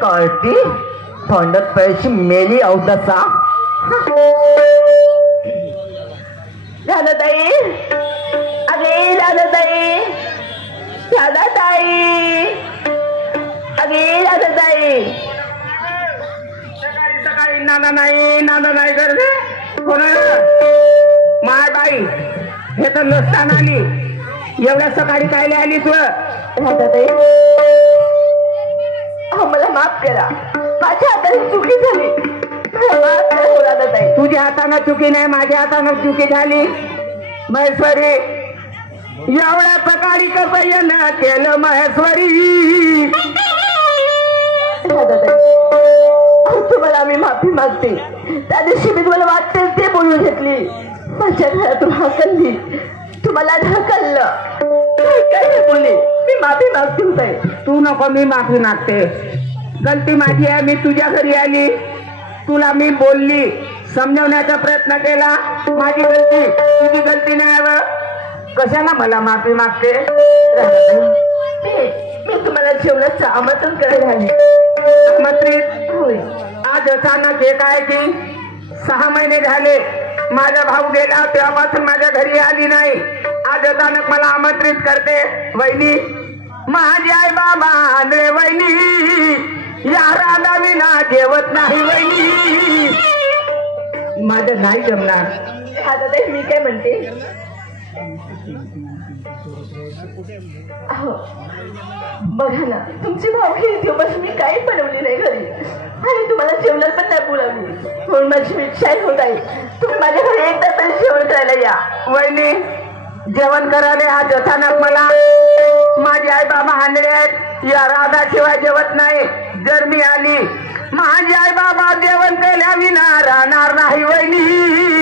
कळती थंडत पैशी मेली अवदसा दादाताई अगे दादाताई दादाताई अगे दादाताई सकाळी सकाळी नाना नाही करते कोण माय बाई हे तर नसताना आली एवढ्या सकाळी कायला आली तू दादाताई मला माफ करा माझ्या हाताने चुकी झाली माफ करा हो दादाताई तुझ्या हातानं चुकी नाही माझ्या हातानं चुकी झाली महेश्वरी एवढ्या सकाळी कसं येणं केलं महेश्वरी तुम्हाला मी माफी मागते त्या दिवशी मी तुम्हाला वाटते ते बोलून घेतली माझ्या घरातून हाकलली तुम्हाला ढकललं काय बोलली मी माफी मागते होते तू नको मी माफी मागते गलती माझी आहे मी तुझ्या घरी आली तुला मी बोलली समजवण्याचा प्रयत्न केला माझी गलती तुझी गलती नाही कशाला मला माफी मागते मी तुम्हाला जेवणाचं आमंत्रण करायला आले आमंत्रित होय आज अचानक हे काय की 6 महिने झाले माझा भाऊ गेला तेव्हापासून माझ्या घरी आली नाही आज अचानक मला आमंत्रित करते वहिनी माझी आई बाबा आंधळे वहिनी या राधा विना जेवत नाही वहिनी माझं नाही जमणार आता ते मी काय म्हणते बघा ना तुमची भावकी तेव्हापासून मी काही बनवली नाही घरी आणि तुम्हाला जेवणात पण नाही बोलावली म्हणून माझी इच्छा होत आहे तुम्ही माझ्या घरी एकदा तरी जेवण करायला या वहिनी जेवण करायला आज अचानक मला माझे आई बाबा हांडळे आहेत या राधा शिवाय जेवत नाही जर मी आली माझे आई बाबा जेवण केल्या विना राहणार नाही वहिनी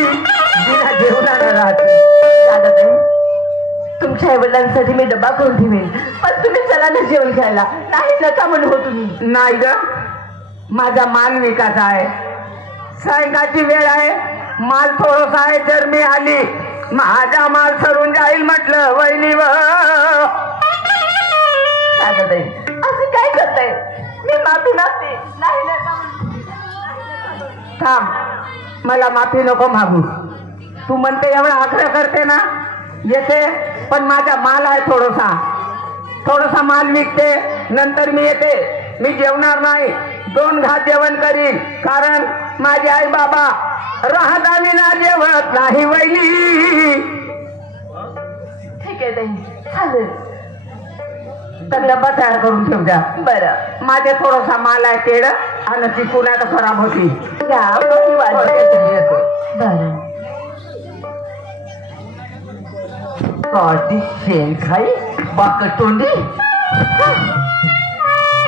बिना जेवणाला राहते दादा तुमच्या आई वडिलांसाठी मी डबा करून ठेवेन पण तुम्ही चला ना जेवण खायला नाही नका म्हणू हो तुम्ही नाही ग माझा माल विकायचा आहे सायंकाळची वेळ आहे माल थोडासा आहे जर मी आली माझा माल सरून जाईल म्हटलं वहिनी दादा असं काय करताय मी माफी मागते नाही नका थांब मला माफी नको मागू तू म्हणते एवढा आग्रह करते ना येते पण माझा माल आहे थोडासा माल विकते नंतर मी येते मी जेवणार नाही 2 घास जेवण करीन कारण माझे आई बाबा राहता विना जेवत नाही वहिनी ठीक आहे ताई चालेल तर डब्बा तयार करून ठेव द्या बरं माझे थोडासा माल आहे केळ आणि ती पुण्यात खराब होती बरं शेण खाई बाकटोंडी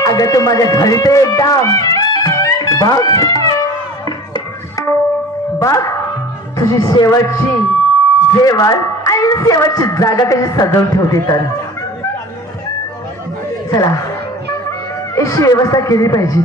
अगं तू माझ्या घरी तर एकदम बघ तुझी शेवटची जेवण आणि शेवटची जागा कशी सजवून ठेवते तर चला अशी व्यवस्था केली पाहिजे